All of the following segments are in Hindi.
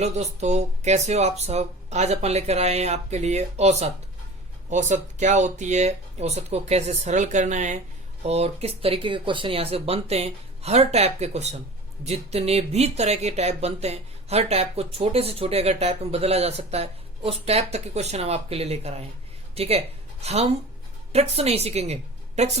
हेलो दोस्तों, कैसे हो आप सब। आज अपन लेकर आए हैं आपके लिए औसत। औसत क्या होती है, औसत को कैसे सरल करना है और किस तरीके के क्वेश्चन यहाँ से बनते हैं। हर टाइप के क्वेश्चन, जितने भी तरह के टाइप बनते हैं, हर टाइप को छोटे से छोटे अगर टाइप में बदला जा सकता है, उस टाइप तक के क्वेश्चन हम आपके लिए लेकर आए हैं। ठीक है, हम ट्रिक्स नहीं सीखेंगे, ट्रिक्स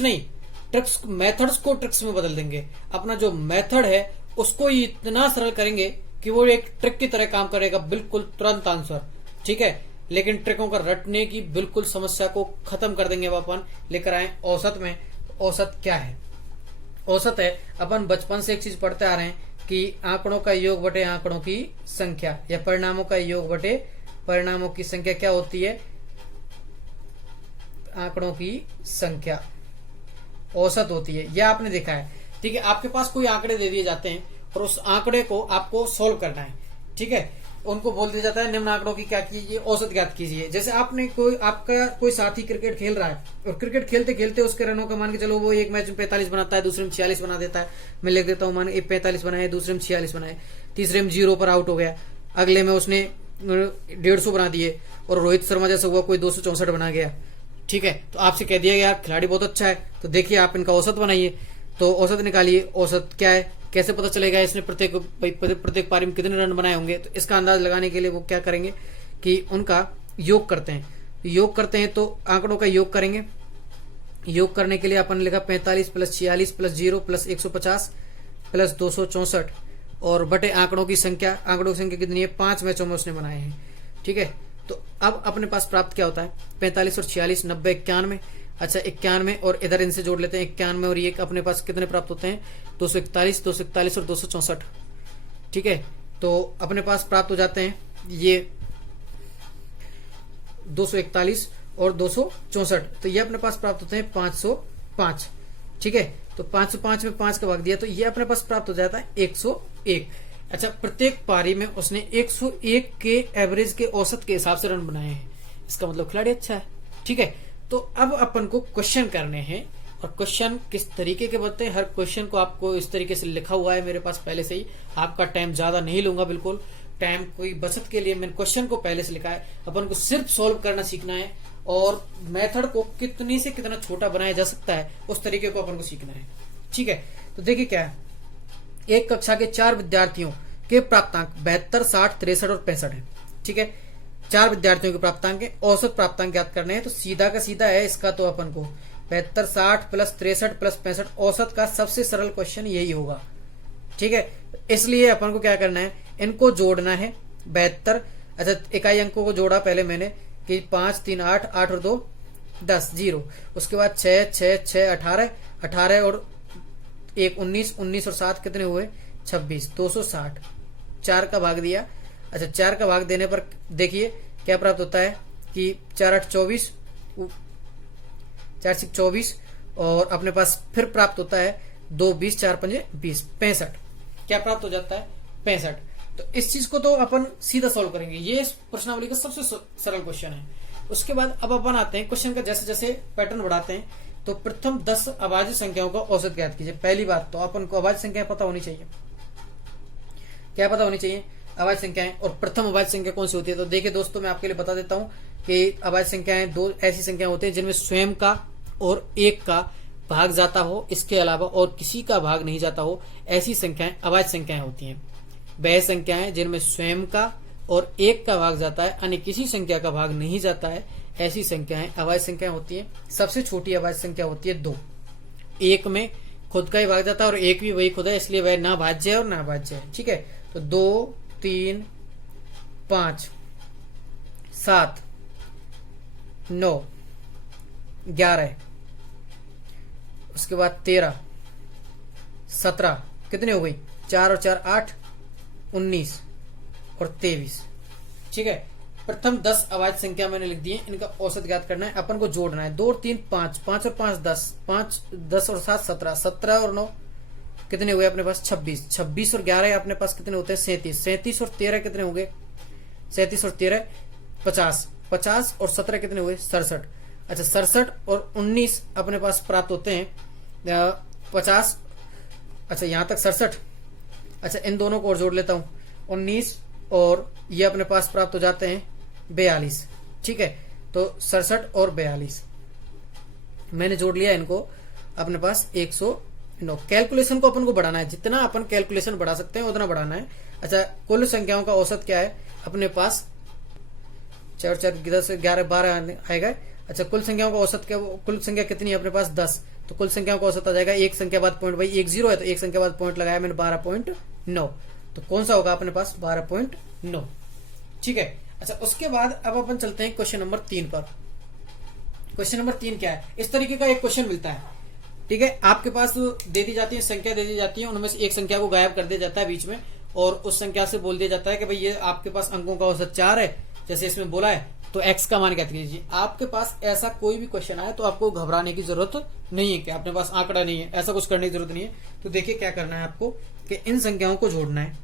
मेथड्स को ट्रिक्स में बदल देंगे। अपना जो मेथड है उसको ही इतना सरल करेंगे कि वो एक ट्रिक की तरह काम करेगा, बिल्कुल तुरंत आंसर। ठीक है, लेकिन ट्रिकों का रटने की बिल्कुल समस्या को खत्म कर देंगे। अब अपन लेकर आए औसत में। औसत क्या है? औसत है, अपन बचपन से एक चीज पढ़ते आ रहे हैं कि आंकड़ों का योग बटे आंकड़ों की संख्या, या परिणामों का योग बटे परिणामों की संख्या क्या होती है? आंकड़ों की संख्या औसत होती है। यह आपने देखा है। ठीक है, आपके पास कोई आंकड़े दे दिए जाते हैं और उस आंकड़े को आपको सोल्व करना है। ठीक है, उनको बोल दिया जाता है निम्न आंकड़ों की क्या कीजिए, औसत ज्ञात कीजिए। जैसे आपका कोई साथी क्रिकेट खेल रहा है और क्रिकेट खेलते खेलते उसके रनों का मान के चलो वो एक मैच में 45 बनाता है, दूसरे में 46 बना देता है। मैं लिख देता हूँ, मान 45 बनाए, दूसरे में 46 बनाए, तीसरे में 0 पर आउट हो गया, अगले में उसने 150 बना दिए और रोहित शर्मा जैसा हुआ कोई 264 बना गया। ठीक है, तो आपसे कह दिया गया खिलाड़ी बहुत अच्छा है, तो देखिए आप इनका औसत बनाइए, तो औसत निकालिए। औसत क्या है, कैसे पता चलेगा इसने प्रत्येक पारी में कितने रन बनाए होंगे? तो इसका अंदाज लगाने के लिए वो क्या करेंगे कि उनका योग करते हैं। तो आंकड़ों का योग करेंगे। योग करने के लिए अपन लिखा 45 प्लस 46 प्लस 0 प्लस 150 प्लस 264 और बटे आंकड़ों की संख्या। आंकड़ों की संख्या कितनी है? 5 मैचों में उसने बनाए हैं। ठीक है, तो अब अपने पास प्राप्त क्या होता है? 45 और 46 90 91। अच्छा, 91 और इधर इनसे जोड़ लेते हैं 91 और ये अपने पास कितने प्राप्त होते हैं? 241 और 264। ठीक है, तो अपने पास प्राप्त हो जाते हैं ये 241 और 264, तो ये अपने पास प्राप्त होते हैं 505। ठीक है, तो 505 में 5 का भाग दिया तो ये अपने पास प्राप्त हो जाता है 101। अच्छा, प्रत्येक पारी में उसने 101 के एवरेज के औसत के हिसाब से रन बनाए हैं, इसका मतलब खिलाड़ी अच्छा है। ठीक है, तो अब अपन को क्वेश्चन करने हैं और क्वेश्चन किस तरीके के बनते हैं, हर क्वेश्चन को आपको इस तरीके से लिखा हुआ है मेरे पास पहले से ही। आपका टाइम ज्यादा नहीं लूंगा, बिल्कुल टाइम कोई बचत के लिए मैंने क्वेश्चन को पहले से लिखा है। अपन को सिर्फ सॉल्व करना सीखना है और मेथड को कितनी से कितना छोटा बनाया जा सकता है उस तरीके को अपन को सीखना है। ठीक है, तो देखिए क्या है, एक कक्षा के 4 विद्यार्थियों के प्राप्तांक 72, 60, 63 और 65 है। ठीक है, 4 विद्यार्थियों के प्राप्तांक है, औसत प्राप्तांक ज्ञात करने हैं। तो सीधा का सीधा है इसका, तो अपन को 72, 60 प्लस 63 प्लस 65 औसत का सबसे सरल क्वेश्चन यही होगा। ठीक है, इसलिए अपन को क्या करना है, इनको जोड़ना है। 72, अच्छा इकाई अंकों को जोड़ा पहले मैंने कि 5 3 8 8 और 2 10 0। उसके बाद 6 6 6 18 18 और 1 19 19 और 7 कितने हुए? 26 260। 4 का भाग दिया। अच्छा, 4 का भाग देने पर देखिए क्या प्राप्त होता है कि 4 8 24, 4 6 24 और अपने पास फिर प्राप्त होता है 2 20 4 5 20 65। क्या प्राप्त हो जाता है? 65। तो इस चीज को तो अपन सीधा सॉल्व करेंगे, ये इस प्रश्नावली का सबसे सरल क्वेश्चन है। उसके बाद अब अपन आते हैं क्वेश्चन का जैसे जैसे पैटर्न बढ़ाते हैं। तो प्रथम 10 अभाज्य संख्याओं का औसत ज्ञात कीजिए। पहली बात तो अपन को अभाज्य संख्या पता होनी चाहिए। क्या पता होनी चाहिए? अभाज्य संख्याएं। और प्रथम अभाज्य संख्या कौन सी होती है? तो देखिए दोस्तों, मैं आपके लिए बता देता हूं कि अभाज्य संख्याएं 2 ऐसी संख्याएं होती है जिनमें स्वयं का और एक का भाग जाता हो, इसके अलावा और किसी का भाग नहीं जाता हो, ऐसी संख्याएं अभाज्य संख्याएं होती हैं। वह संख्याएं जिनमें स्वयं का और एक का भाग जाता है, अन्य किसी संख्या का भाग नहीं जाता है, ऐसी संख्याएं अभाज्य संख्याएं होती हैं। सबसे छोटी अभाज्य संख्या होती है 2। एक में खुद का ही भाग जाता है और एक भी वही खुद है, इसलिए वह ना भाज्य है और ना भाज्य है। ठीक है, तो 2 3 5 7 9 11, उसके बाद 13 17 कितने हो गई? 4 और 4 8 19 और 23। ठीक है, प्रथम 10 अभाज्य संख्या मैंने लिख दी है, इनका औसत ज्ञात करना है। अपन को जोड़ना है 2 और 3 5, 5 और 5 10, 5 10 और 7 17, 17 और 9 कितने हुए अपने पास? 26, 26 और 11 अपने पास कितने होते हैं? 37, 37 और 13 कितने हो गए? 37 और 13 50, 50 और 17 कितने हुए? 67। अच्छा, 67 और 19 अपने पास प्राप्त होते हैं 50। अच्छा, यहां तक 67। अच्छा, इन दोनों को और जोड़ लेता हूं, 19 और ये अपने पास प्राप्त हो जाते हैं 42। ठीक है, तो 67 और 42 मैंने जोड़ लिया इनको, अपने पास 109। कैलकुलेशन को अपन को बढ़ाना है, जितना अपन कैलकुलेशन बढ़ा सकते हैं उतना बढ़ाना है। अच्छा, कुल संख्याओं का औसत क्या है अपने पास, 4 4 10 11 12 आएगा। अच्छा, कुल संख्याओं का औसत क्या, कुल संख्या कितनी है अपने पास 10, तो कुल संख्याओं का औसत आ जाएगा एक संख्या बाद पॉइंट, भाई 1 0 है तो एक संख्या बाद पॉइंट लगाया मैंने 12.9, तो कौन सा होगा अपने पास 12.9। ठीक है। अच्छा, उसके बाद अब अपन चलते हैं क्वेश्चन नंबर 3 पर। क्वेश्चन नंबर 3 क्या है, इस तरीके का एक क्वेश्चन मिलता है। ठीक है, आपके पास दे दी जाती है संख्या, दे दी जाती है, उनमें से एक संख्या को गायब कर दिया जाता है बीच में, और उस संख्या से बोल दिया जाता है कि भाई ये आपके पास अंकों का औसत 4 है, जैसे इसमें बोला है, तो x का मान ज्ञात कीजिए। आपके पास ऐसा कोई भी क्वेश्चन आए तो आपको घबराने की जरूरत नहीं है कि अपने पास आंकड़ा नहीं है, ऐसा कुछ करने की जरूरत नहीं है। तो देखिए क्या करना है आपको कि इन संख्याओं को जोड़ना है,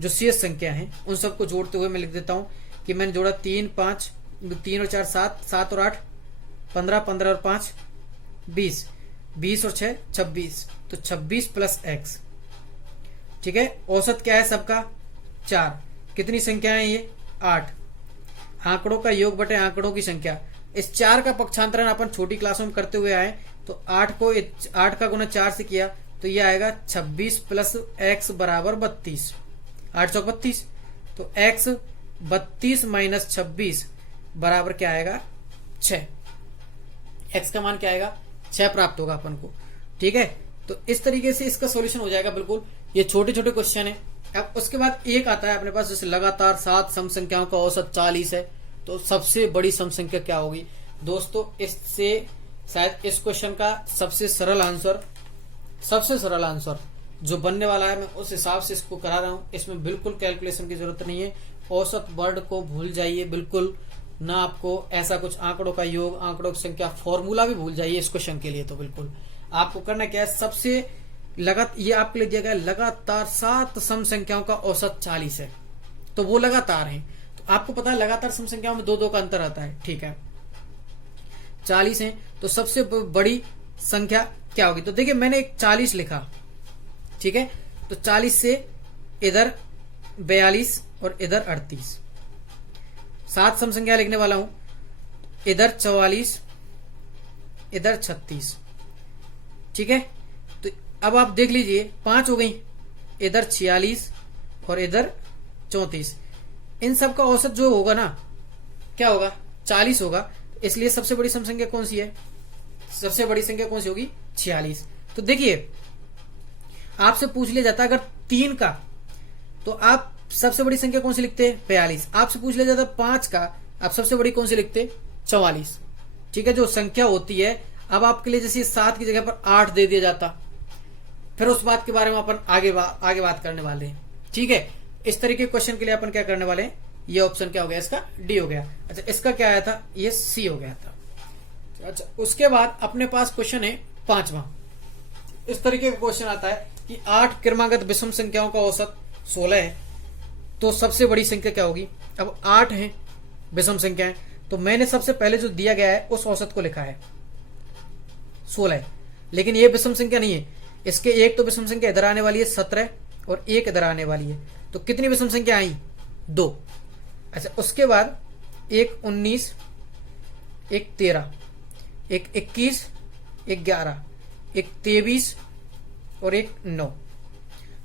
जो शेष संख्या है उन सबको जोड़ते हुए मैं लिख देता हूं कि मैंने जोड़ा 3 5 3 और 4 7 7 और 8 15 15 और 5 20 20 और 6 26, तो 26 प्लस x। ठीक है, औसत क्या है सबका 4, कितनी संख्याएं ये 8, आंकड़ों का योग बटे आंकड़ों की संख्या। इस 4 का पक्षांतरण अपन छोटी क्लासों में करते हुए आए, तो 8 का गुना 4 से किया तो ये आएगा 26 प्लस x बराबर 32, 8 चौक 32, तो x 32 माइनस 26 बराबर क्या आएगा 6। x का मान क्या आएगा 6 प्राप्त होगा अपन को। ठीक है, तो इस तरीके से इसका सॉल्यूशन हो जाएगा। बिल्कुल ये छोटे छोटे क्वेश्चन है। अब उसके बाद एक आता है अपने पास, जैसे लगातार 7 सम संख्याओं का औसत 40 है, तो सबसे बड़ी सम संख्या क्या होगी दोस्तों। इससे शायद इस क्वेश्चन का सबसे सरल आंसर जो बनने वाला है, मैं उस हिसाब से इसको करा रहा हूं। इसमें बिल्कुल कैलकुलेशन की जरूरत नहीं है, औसत वर्ड को भूल जाइए बिल्कुल ना, आपको ऐसा कुछ आंकड़ों का योग, आंकड़ों की संख्या, फॉर्मूला भी भूल जाइए इस क्वेश्चन के लिए। तो बिल्कुल आपको करना क्या है, सबसे ये आपके लिए दिया गया लगातार 7 सम संख्याओं का औसत 40 है, तो वो लगातार है। तो आपको पता है लगातार सम संख्याओं में 2 का अंतर आता है। ठीक है, 40 है तो सबसे बड़ी संख्या क्या होगी, तो देखिए मैंने एक 40 लिखा। ठीक है, तो 40 से इधर 42 और इधर 38, 7 सम संख्या लिखने वाला हूं, इधर 44 इधर 36। ठीक है, तो अब आप देख लीजिए 5 हो गई, इधर 46 और इधर 34। इन सब का औसत जो होगा ना क्या होगा 40 होगा, इसलिए सबसे बड़ी सम संख्या कौन सी है, सबसे बड़ी संख्या कौन सी होगी 46। तो देखिए आपसे पूछ लिया जाता है अगर 3 का, तो आप सबसे बड़ी संख्या कौन सी लिखते हैं 42। आपसे पूछ लिया जाता 5 का, आप सबसे बड़ी कौन सी लिखते 44। ठीक है, जो संख्या होती है। अब आपके लिए जैसे 7 की जगह पर 8 दे दिया जाता, फिर उस बात के बारे में अपन आगे बात करने वाले हैं। ठीक है, इस तरीके के क्वेश्चन के लिए अपन क्या करने वाले हैं, ये ऑप्शन क्या हो गया, इसका डी हो गया। अच्छा, इसका क्या आया था, ये सी हो गया था। अच्छा, उसके बाद अपने पास क्वेश्चन है 5वां। इस तरीके का क्वेश्चन आता है कि 8 क्रमागत विषम संख्याओं का औसत 16 है, तो सबसे बड़ी संख्या क्या होगी। अब 8 है विषम संख्याएं, तो मैंने सबसे पहले जो दिया गया है उस औसत को लिखा है 16 है, लेकिन ये विषम संख्या नहीं है। इसके एक तो विषम संख्या इधर आने वाली है 17 और एक इधर आने वाली है, तो कितनी विषम संख्या आई 2। अच्छा, उसके बाद एक 19, एक 13, एक 21, एक 11, एक 23 और एक 9।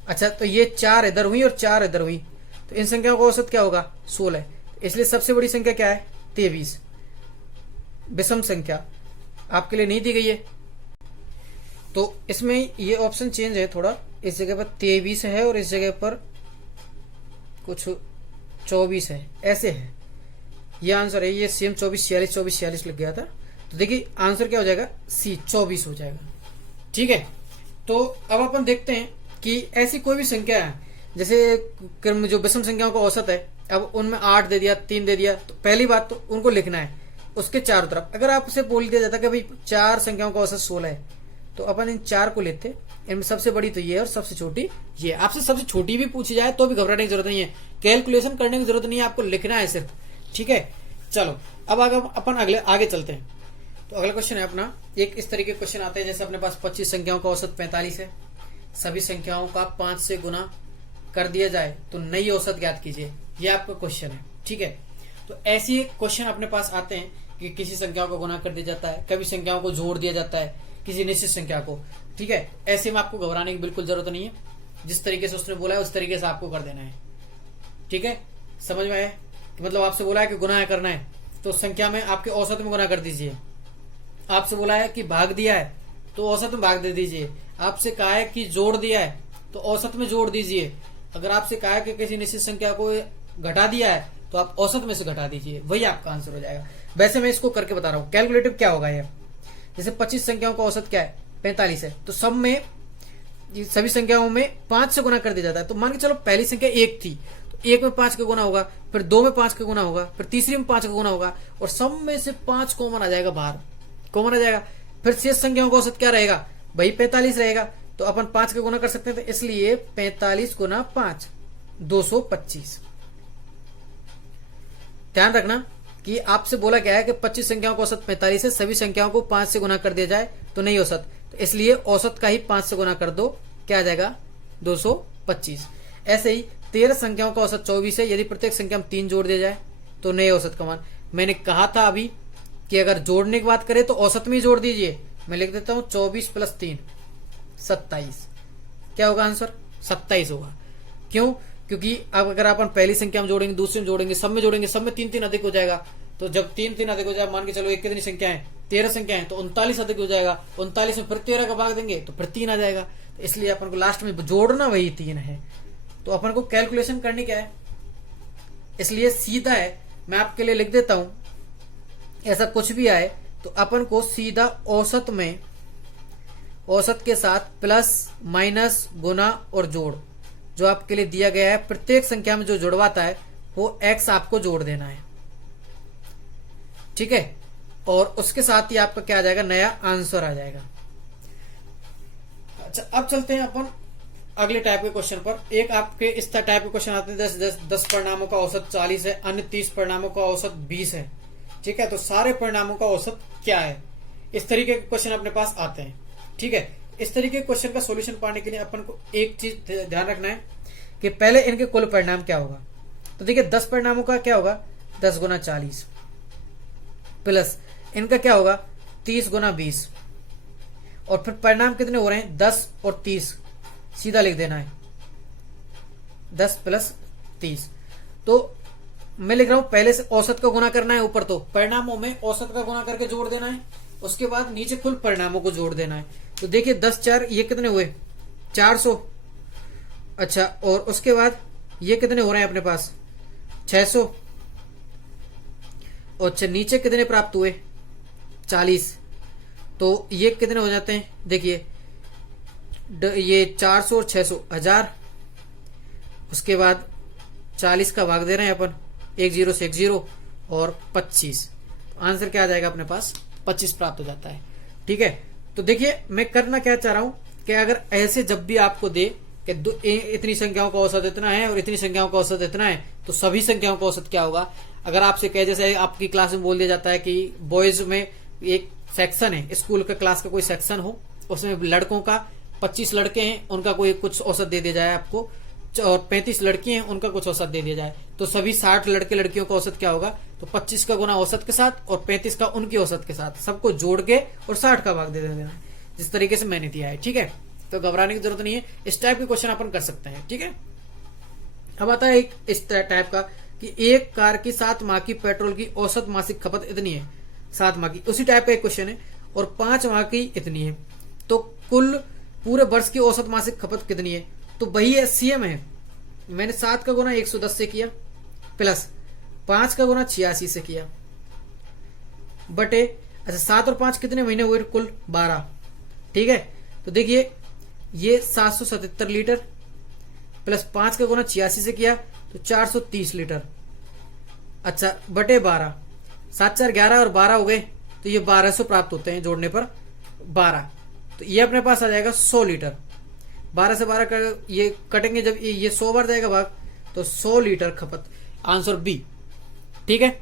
अच्छा, तो ये 4 इधर हुई और 4 इधर हुई, तो इन संख्याओं का औसत क्या होगा 16। इसलिए सबसे बड़ी संख्या क्या है 23। विषम संख्या आपके लिए नहीं दी गई है, तो इसमें ये ऑप्शन चेंज है थोड़ा, इस जगह पर 23 है और इस जगह पर कुछ 24 है, ऐसे है। ये आंसर है, ये सेम 24 46 24 46 लग गया था। तो देखिए आंसर क्या हो जाएगा सी 24 हो जाएगा। ठीक है, तो अब अपन देखते हैं कि ऐसी कोई भी संख्या है, जैसे जो विषम संख्याओं का औसत है, अब उनमें 8 दे दिया 3 दे दिया, तो पहली बात तो उनको लिखना है उसके चारों तरफ। अगर आपसे बोल दिया जाता कि भाई 4 संख्याओं का औसत 16 है, तो अपन इन 4 को लेते, इनमें सबसे बड़ी तो ये है और सबसे छोटी ये। आपसे सबसे छोटी भी पूछी जाए तो भी घबराने की जरूरत नहीं है, कैलकुलेशन करने की जरूरत नहीं है, आपको लिखना है सिर्फ। ठीक है, चलो अब अपन आगे चलते हैं। तो अगला क्वेश्चन है अपना, एक इस तरीके क्वेश्चन आते हैं, जैसे अपने पास 25 संख्याओं का औसत 45 है, सभी संख्याओं का 5 से गुना कर दिया जाए तो नई औसत ज्ञात कीजिए, ये आपका क्वेश्चन है। ठीक है, तो ऐसे क्वेश्चन अपने पास आते हैं कि किसी संख्याओं को गुना कर दिया जाता है, कभी संख्याओं को जोड़ दिया जाता है किसी निश्चित संख्या को। ठीक है, ऐसे में आपको घबराने की बिल्कुल जरूरत नहीं है, जिस तरीके से उसने बोला है उस तरीके से आपको कर देना है। ठीक है, समझ में आया? मतलब आपसे बोला है कि गुना करना है तो संख्या में आपके औसत में गुना कर दीजिए। आपसे बोला है कि भाग दिया है तो औसत में भाग दे दीजिए। आपसे कहा है कि जोड़ दिया है तो औसत में जोड़ दीजिए। अगर आपसे कहा है कि किसी निश्चित संख्या को घटा दिया है तो आप औसत में से घटा दीजिए, वही आपका आंसर हो जाएगा। वैसे मैं इसको करके बता रहा हूं। कैलकुलेटिव क्या होगा ये, जैसे 25 संख्याओं का औसत क्या है 45 है, तो सब में सभी संख्याओं में 5 से गुना कर दिया जाता है। तो मान के चलो पहली संख्या 1 थी तो 1 में 5 का गुना होगा, फिर 2 में 5 का गुना होगा, फिर तीसरी में 5 का गुना होगा और सब में से 5 कॉमन आ जाएगा, बाहर कॉमन आ जाएगा। फिर शेष संख्याओं का औसत क्या रहेगा भाई 45 रहेगा, तो अपन 5 का गुना कर सकते हैं, तो इसलिए 45 गुना 5 225। ध्यान रखना कि आपसे बोला गया है कि 25 संख्याओं का औसत 45 है, सभी संख्याओं को 5 से गुना कर दिया जाए तो नहीं औसत, तो इसलिए औसत का ही 5 से गुना कर दो, क्या आ जाएगा 225। ऐसे ही 13 संख्याओं का औसत 24 है, यदि प्रत्येक संख्या में 3 जोड़ दिया जाए तो नए औसत का मान। मैंने कहा था अभी कि अगर जोड़ने की बात करें तो औसत में ही जोड़ दीजिए। मैं लिख देता हूं 24 + 3 27। क्या होगा आंसर 27 होगा। क्यों? क्योंकि अब अगर अपन पहली संख्या में जोड़ेंगे, दूसरी में जोड़ेंगे, सब में जोड़ेंगे, सब में 3 अधिक हो जाएगा। तो जब 3 अधिक हो जाए, मान के चलो एक कितनी संख्या है 13 संख्या है, तो 39 अधिक हो जाएगा। 39 में फिर 13 का भाग देंगे तो फिर 3 आ जाएगा। तो इसलिए अपन को लास्ट में जोड़ना वही 3 है। तो अपन को कैलकुलेशन करनी क्या है, इसलिए सीधा है, मैं आपके लिए लिख देता हूं। ऐसा कुछ भी आए तो अपन को सीधा औसत में, औसत के साथ प्लस माइनस गुना और जोड़ जो आपके लिए दिया गया है, प्रत्येक संख्या में जो जुड़वाता है वो x आपको जोड़ देना है। ठीक है, और उसके साथ ही आपका क्या आ जाएगा, नया आंसर आ जाएगा। अच्छा, अब चलते हैं अपन अगले टाइप के क्वेश्चन पर। एक आपके इस टाइप के क्वेश्चन आते हैं 10 परिणामों का औसत 40 है, अन्य 30 परिणामों का औसत 20 है। ठीक है, तो सारे परिणामों का औसत क्या है, इस तरीके के क्वेश्चन अपने पास आते हैं। ठीक है, इस तरीके के क्वेश्चन का सॉल्यूशन पाने के लिए अपन को एक चीज ध्यान रखना है कि पहले इनके कुल परिणाम क्या होगा। तो देखिए 10 परिणामों का क्या होगा 10 गुना 40 प्लस इनका क्या होगा 30 गुना 20, और फिर परिणाम कितने हो रहे हैं 10 और 30, सीधा लिख देना है 10 + 30। तो मैं लिख रहा हूं पहले से औसत का गुना करना है, ऊपर तो परिणामों में औसत का गुना करके जोड़ देना है, उसके बाद नीचे कुल परिणामों को जोड़ देना है। तो देखिए 10 4 ये कितने हुए 400। अच्छा, और उसके बाद ये कितने हो रहे हैं अपने पास 600, और अच्छा नीचे कितने प्राप्त हुए 40। तो ये कितने हो जाते हैं, देखिए ये 400 और 600 1000, उसके बाद 40 का भाग दे रहे हैं अपन, 1 0 से 1 0 और 25। आंसर क्या आ जाएगा अपने पास 25 प्राप्त हो जाता है। ठीक है, तो देखिए मैं करना क्या चाह रहा हूं कि अगर ऐसे जब भी आपको दे कि इतनी संख्याओं का औसत इतना है और इतनी संख्याओं का औसत इतना है, तो सभी संख्याओं का औसत क्या होगा। अगर आपसे कहे, जैसे आपकी क्लास में बोल दिया जाता है कि बॉयज में एक सेक्शन है, स्कूल का क्लास का कोई सेक्शन हो, उसमें लड़कों का 25 लड़के हैं, उनका कोई कुछ औसत दे दिया जाए आपको, और 35 लड़की हैं, उनका कुछ औसत दे दिया जाए, तो सभी 60 लड़के लड़कियों का औसत क्या होगा, तो 25 का गुना औसत के साथ और 35 का उनकी औसत के साथ, सबको जोड़ के और 60 का भाग दे देना है, जिस तरीके से मैंने दिया है। ठीक है, तो घबराने की जरूरत नहीं है, इस टाइप के क्वेश्चन अपन कर सकते हैं। ठीक है, अब आता है एक इस टाइप का कि एक कार की 7 माह की पेट्रोल की औसत मासिक खपत इतनी है, 7 माह की, उसी टाइप का एक क्वेश्चन है, और 5 माह की इतनी है, तो कुल पूरे वर्ष की औसत मासिक खपत कितनी है। तो वही एचसीएम है, मैंने 7 का गुना 110 से किया प्लस 5 का गुना 86 से किया बटे, अच्छा 7 और 5 कितने महीने हुए, कुल 12। ठीक है, तो देखिए ये 777 लीटर प्लस 5 का गुना 86 से किया तो 430 लीटर, अच्छा बटे 12, 7 4 11 और 12 हो गए, तो ये 1200 प्राप्त होते हैं जोड़ने पर 12। तो ये अपने पास आ जाएगा 100 लीटर। 12 से 12 कर ये कटेंगे, जब ये 100 बार जाएगा भाग, तो 100 लीटर खपत, आंसर बी। ठीक है,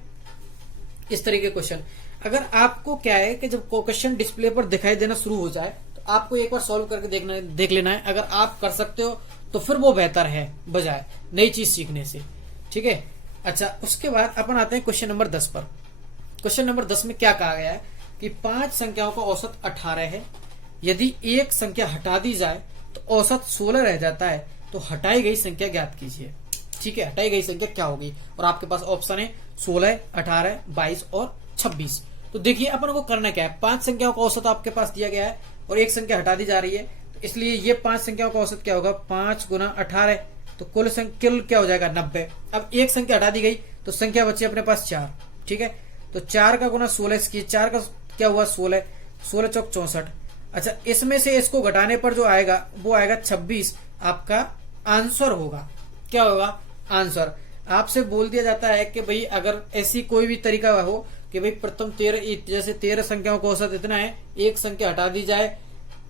इस तरीके क्वेश्चन अगर आपको क्या है कि जब क्वेश्चन डिस्प्ले पर दिखाई देना शुरू हो जाए तो आपको एक बार सॉल्व करके देख लेना है। अगर आप कर सकते हो तो फिर वो बेहतर है बजाय नई चीज सीखने से। ठीक है। अच्छा, उसके बाद अपन आते हैं क्वेश्चन नंबर 10 पर। क्वेश्चन नंबर 10 में क्या कहा गया है कि 5 संख्याओं का औसत 18 है। यदि एक संख्या हटा दी जाए तो औसत 16 रह जाता है, तो हटाई गई संख्या ज्ञात कीजिए। ठीक है, हटाई गई संख्या क्या होगी? और आपके पास ऑप्शन है 16, 18, 22 और 26। तो देखिए अपन को करना क्या है, 5 संख्याओं का औसत आपके पास दिया गया है और एक संख्या हटा दी जा रही है, तो इसलिए ये 5 संख्याओं का औसत क्या होगा? 5 गुना 18, तो कुल क्या हो जाएगा? 90। अब एक संख्या हटा दी गई तो संख्या बची अपने पास 4। ठीक है, तो 4 का गुना 16 की 4 का क्या हुआ? 16, 16 चौक 64। अच्छा, इसमें से इसको घटाने पर जो आएगा वो आएगा 26। आपका आंसर होगा, क्या होगा? आंसर। आपसे बोल दिया जाता है कि भाई अगर ऐसी कोई भी तरीका हो कि भाई प्रथम 13, जैसे 13 संख्याओं का औसत इतना है, एक संख्या हटा दी जाए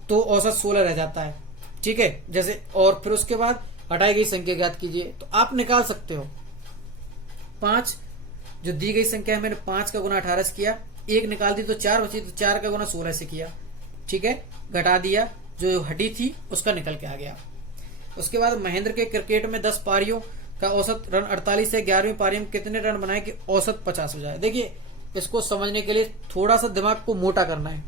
तो औसत 16 रह जाता है। ठीक है, जैसे, और फिर उसके बाद हटाई गई संख्या ज्ञात कीजिए, तो आप निकाल सकते हो। 5 जो दी गई संख्या है, मैंने 5 का गुना 18 से किया, एक निकाल दी तो 4 बची, तो 4 का गुना 16 से किया। ठीक है, घटा दिया, जो हटी थी उसका निकल के आ गया। उसके बाद महेंद्र के क्रिकेट में 10 पारियों का औसत रन 48 है, 11वीं पारी में कितने रन बनाए कि औसत 50 हो जाए? देखिए, इसको समझने के लिए थोड़ा सा दिमाग को मोटा करना है।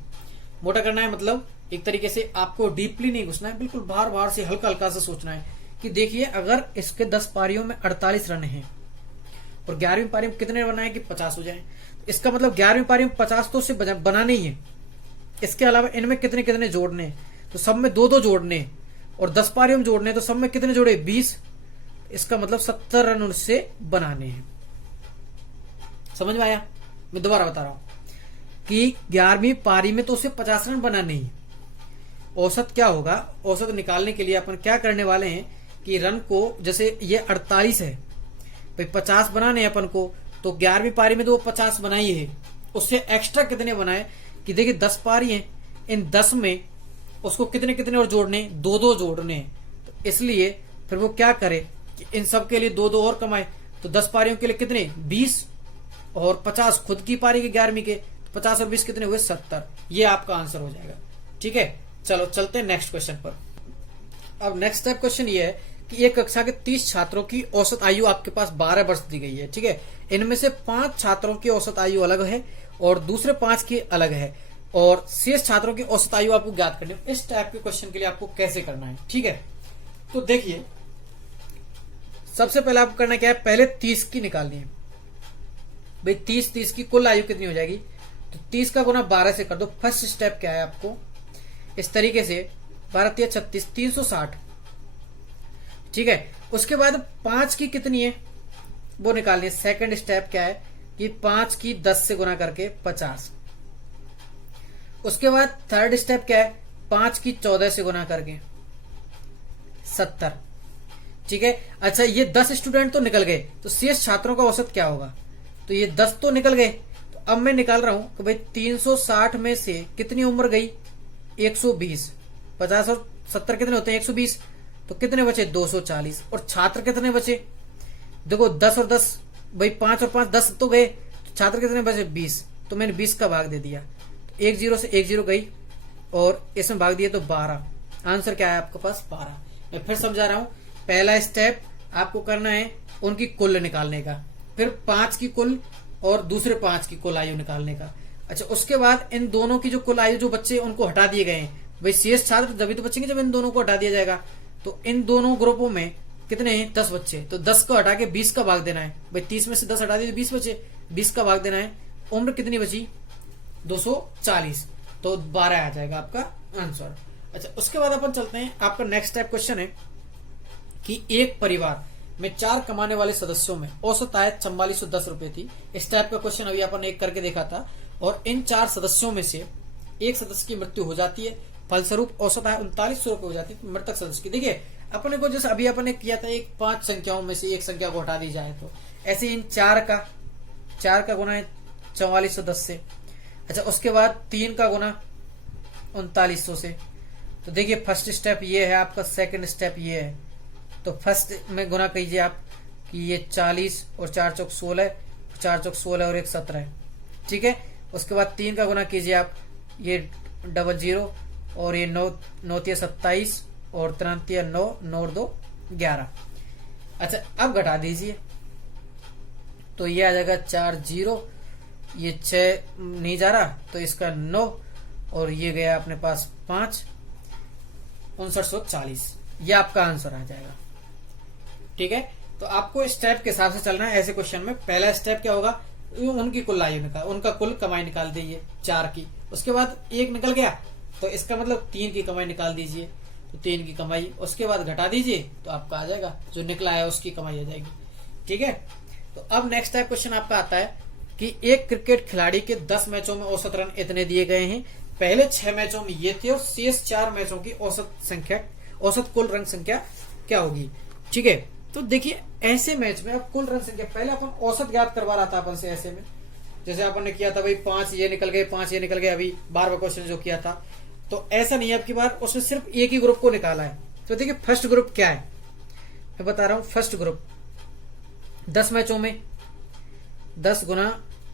मोटा करना है मतलब एक तरीके से आपको डीपली नहीं घुसना है, बिल्कुल बाहर बाहर से हल्का हल्का से सोचना है कि देखिए अगर इसके 10 पारियों में 48 रन हैं और 11वीं पारी में कितने बनाए कि 50 हो जाए, इसका मतलब 11वीं पारी में 50 तो उसे बनाने ही है। इसके अलावा इनमें कितने कितने जोड़ने, तो सब में 2-2 जोड़ने, और 10 पारियों में जोड़ने, तो सब में कितने जोड़े? 20। इसका मतलब 70 रन उससे बनाने हैं। समझ में आया? मैं दोबारा बता रहा हूं कि 11वीं पारी में तो उसे 50 रन बनाने ही। औसत क्या होगा? औसत निकालने के लिए अपन क्या करने वाले हैं कि रन को, जैसे ये 48 है भाई, 50 बनाने अपन को, तो 11वीं पारी में तो वो 50 बनाई है, उससे एक्स्ट्रा कितने बनाए कि देखिए 10 पारी है, इन 10 में उसको कितने कितने और जोड़ने? 2-2 जोड़ने। तो इसलिए फिर वो क्या करे कि इन सब के लिए 2-2 और कमाए, तो 10 पारियों के लिए कितने? 20, और 50 खुद की पारी के 11वीं के, 50 और 20 कितने हुए? 70। ये आपका आंसर हो जाएगा। ठीक है, चलो चलते हैं नेक्स्ट क्वेश्चन पर। अब नेक्स्ट क्वेश्चन ये है कि एक कक्षा के 30 छात्रों की औसत आयु आपके पास 12 वर्ष दी गई है। ठीक है, इनमें से 5 छात्रों की औसत आयु अलग है और दूसरे 5 की अलग है, और शेष छात्रों की औसत आयु आपको ज्ञात करनी है। इस टाइप के क्वेश्चन के लिए आपको कैसे करना है? ठीक है, तो देखिए सबसे पहले आपको करना क्या है, पहले 30 की निकालनी है भाई। 30 की कुल आयु कितनी हो जाएगी? तो 30 का गुना 12 से कर दो। फर्स्ट स्टेप क्या है आपको, इस तरीके से 12 36, 360। ठीक है, उसके बाद 5 की कितनी है वो निकालनी है। सेकंड स्टेप क्या है कि 5 की 10 से गुना करके 50। उसके बाद थर्ड स्टेप क्या है, 5 की 14 से गुना करके 70। ठीक है, अच्छा ये 10 स्टूडेंट तो निकल गए, तो शेष छात्रों का औसत क्या होगा? तो ये 10 तो निकल गए, तो अब मैं निकाल रहा हूं कि भाई 360 में से कितनी उम्र गई? 120। 50 और 70 कितने होते हैं? 120। तो कितने बचे? 240। और छात्र कितने बचे? देखो 10 और 10 भाई, 5 और 5 10 तो गए, तो छात्र कितने बचे? 20। तो मैंने 20 का भाग दे दिया, तो 1 0 से 1 0 गई और इसमें भाग दिया तो 12। आंसर क्या है आपके पास? 12। मैं फिर समझा रहा हूं, पहला स्टेप आपको करना है उनकी कुल निकालने का, फिर 5 की कुल और दूसरे 5 की कुल आयु निकालने का। अच्छा, उसके बाद इन दोनों की जो कुल आयु जो बच्चे उनको हटा दिए गए हैं, भाई शेष छात्र तभी तो बचेंगे जब इन दोनों को हटा दिया जाएगा। तो इन दोनों ग्रुपों में कितने हैं? 10 बच्चे, तो 10 को हटा के 20 का भाग देना है भाई। 30 में से 10 हटा दिए तो 20 बचे, 20 का भाग देना है। उम्र कितनी बची? 240, तो 12 आ जाएगा आपका आंसर। अच्छा, उसके बाद अपन चलते हैं, आपका नेक्स्ट टाइप क्वेश्चन है कि एक परिवार में 4 कमाने वाले सदस्यों में औसत आय 4410 रुपए थी। इस टाइप का क्वेश्चन अभी अपन एक करके देखा था, और इन 4 सदस्यों में से एक सदस्य की मृत्यु हो जाती है, फलस्वरूप औसत आय 3900 रुपए हो जाती है मृतक सदस्य की। देखिए अपने को जैसे अभी अपन ने किया था, एक 5 संख्याओं में से एक संख्या को हटा दी जाए, तो ऐसे इन 4 का गुना है 4410 से। अच्छा, उसके बाद 3 का गुना 3900 से। तो देखिए फर्स्ट स्टेप ये है आपका, सेकंड स्टेप ये है। तो फर्स्ट में गुना कीजिए आप कि ये 40 और 4 चौक 16, 4 चौक 16 और 1 17। ठीक है, उसके बाद 3 का गुना कीजिए आप, ये 00 और ये 9 9 27 और 3 9 9 2 11। अच्छा अब घटा दीजिए तो ये आ जाएगा 4 0, ये 6 नहीं जा रहा तो इसका 9 और ये गया अपने पास 5, 5940। ये आपका आंसर आ जाएगा। ठीक है, तो आपको स्टेप के हिसाब से चलना है ऐसे क्वेश्चन में। पहला स्टेप क्या होगा, उनकी कुल आयु निकाल, उनका कुल कमाई निकाल दीजिए 4 की। उसके बाद 1 निकल गया तो इसका मतलब 3 की कमाई निकाल दीजिए, तो 3 की कमाई। उसके बाद घटा दीजिए तो आपका आ जाएगा, जो निकला है उसकी कमाई आ जाएगी। ठीक है, तो अब नेक्स्ट टाइप क्वेश्चन आपका आता है कि एक क्रिकेट खिलाड़ी के 10 मैचों में औसत रन इतने दिए गए हैं, पहले 6 मैचों में ये थे और शेष 4 मैचों की औसत कुल रन संख्या क्या होगी। ठीक है, तो देखिए ऐसे मैच में अब कुल रन संख्या, पहले अपन औसत ज्ञात करवा रहा था अपन से ऐसे में, जैसे अपन ने किया था भाई 5 ये निकल गए, 5 ये निकल गए, अभी 12वां क्वेश्चन जो किया था। तो ऐसा नहीं है, अब की बार उसने सिर्फ एक ही ग्रुप को निकाला है। तो देखिए फर्स्ट ग्रुप क्या है, मैं बता रहा हूं। फर्स्ट ग्रुप 10 मैचों में 10 गुना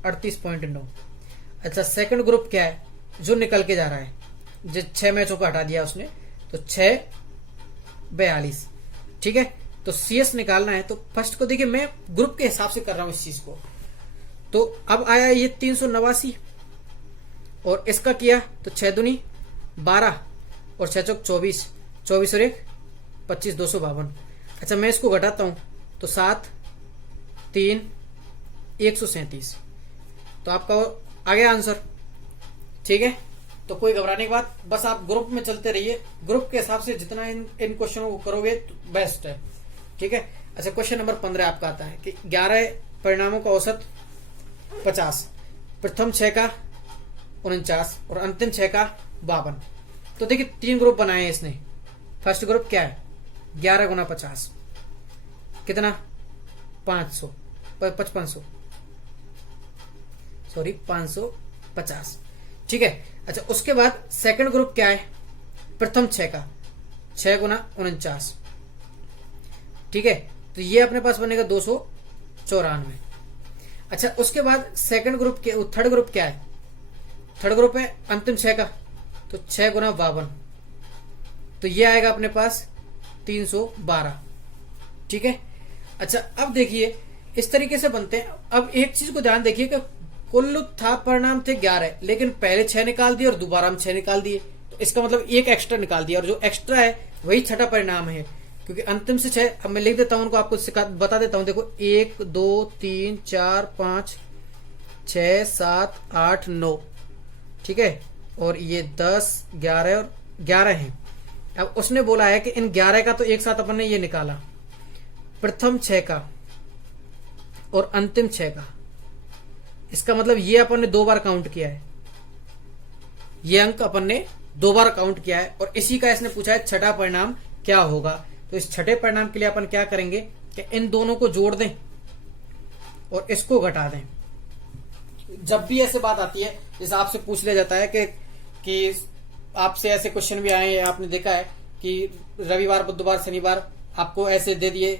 38.9। अच्छा सेकंड ग्रुप क्या है, जो निकल के जा रहा है, जो 6 मैचों को हटा दिया उसने, तो 6 42। ठीक है, तो सीएस निकालना है। तो फर्स्ट को देखिए मैं ग्रुप के हिसाब से कर रहा हूं इस चीज को। तो अब आया ये 389 और इसका किया तो 6 दूनी 12 और 6 चौक 24, 24 और 1 25, 252। अच्छा मैं इसको घटाता हूं तो 7 3 137। तो आपका आ गया आंसर। ठीक है, तो कोई घबराने की बात, बस आप ग्रुप में चलते रहिए, ग्रुप के हिसाब से जितना इन क्वेश्चनों को करोगे तो बेस्ट है। ठीक है, अच्छा क्वेश्चन नंबर 15 आपका आता है कि 11 परिणामों का औसत 50, प्रथम 6 का 49 और अंतिम 6 का 52। तो देखिए 3 ग्रुप बनाए हैं इसने। फर्स्ट ग्रुप क्या है, 11 गुना 50 कितना 500, 5500 सॉरी 550। ठीक है, अच्छा उसके बाद सेकंड ग्रुप क्या है, प्रथम 6 का 6 गुना 49। ठीक है, तो ये अपने पास बनेगा 294। अच्छा उसके बाद सेकंड ग्रुप के थर्ड ग्रुप क्या है, थर्ड ग्रुप है अंतिम 6 का, तो 6 गुना 52, तो ये आएगा अपने पास 312। ठीक है, अच्छा अब देखिए इस तरीके से बनते हैं। अब एक चीज को ध्यान देखिए कि कुल था परिणाम थे 11, लेकिन पहले 6 निकाल दिए और दोबारा हम 6 निकाल दिए, तो इसका मतलब एक एक्स्ट्रा निकाल दिया, और जो एक्स्ट्रा है वही छठा परिणाम है, क्योंकि अंतिम से 6। अब मैं लिख देता हूं उनको, आपको बता देता हूं। देखो 1 2 3 4 5 6 7 8 9। ठीक है, और ये 10 11 और 11 है। अब उसने बोला है कि इन 11 का तो एक साथ अपन ने ये निकाला, प्रथम 6 का और अंतिम 6 का। इसका मतलब ये अपन ने 2 बार काउंट किया है, ये अंक अपन ने 2 बार काउंट किया है, और इसी का इसने पूछा है छठा परिणाम क्या होगा। तो इस छठे परिणाम के लिए अपन क्या करेंगे कि इन दोनों को जोड़ दें और इसको घटा दें। जब भी ऐसे बात आती है, जैसे आपसे पूछ लिया जाता है कि आपसे ऐसे क्वेश्चन भी आए हैं, आपने देखा है कि रविवार बुधवार शनिवार आपको ऐसे दे दिए,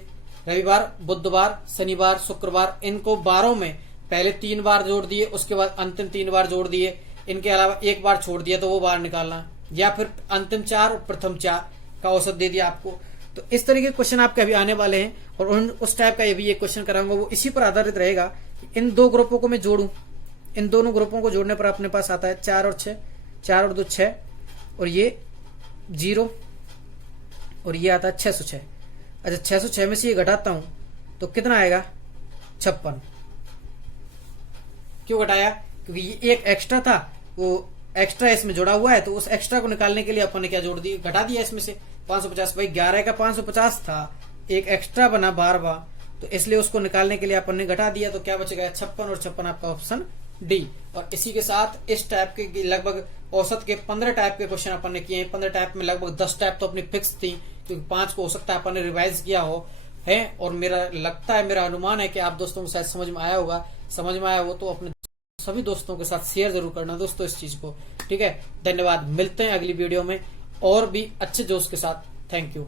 रविवार बुधवार शनिवार शुक्रवार, इनको बारों में पहले 3 बार जोड़ दिए, उसके बाद अंतिम 3 बार जोड़ दिए, इनके अलावा 1 बार छोड़ दिया तो वो बार निकालना, या फिर अंतिम 4 और प्रथम 4 का औसत दे दिया आपको। तो इस तरीके के क्वेश्चन आपके अभी आने वाले हैं, और उस टाइप का ये भी एक क्वेश्चन कराऊंगा, वो इसी पर आधारित रहेगा। इन 2 ग्रुपों को मैं जोड़ूं, इन दोनों ग्रुपों को जोड़ने पर अपने पास आता है 4 और 6, 4 और 2 6, और ये 0 और ये आता है 606। अच्छा 606 में से ये घटाता हूं तो कितना आएगा 56। क्यों घटाया, क्योंकि ये एक एक्स्ट्रा था, वो एक्स्ट्रा इसमें जोड़ा हुआ है, तो उस एक्स्ट्रा को निकालने के लिए अपन ने क्या जोड़ दिया, घटा दिया इसमें से 550। भाई 11 का 550 था, एक एक्स्ट्रा बना 12वां, तो इसलिए उसको निकालने के लिए अपन ने घटा दिया, तो क्या बचेगा 56, और 56 आपका ऑप्शन डी। और इसी के साथ इस टाइप के लगभग औसत के 15 टाइप के क्वेश्चन अपन ने किए हैं। 15 टाइप में लगभग 10 टाइप तो अपनी फिक्स थी, क्योंकि 5 को हो सकता है अपन ने रिवाइज किया हो है, और मेरा लगता है, मेरा अनुमान है कि आप दोस्तों को शायद समझ में आया होगा। समझ में आया हो तो अपने सभी दोस्तों के साथ शेयर जरूर करना दोस्तों इस चीज को। ठीक है, धन्यवाद, मिलते हैं अगली वीडियो में और भी अच्छे जोश के साथ। Thank you.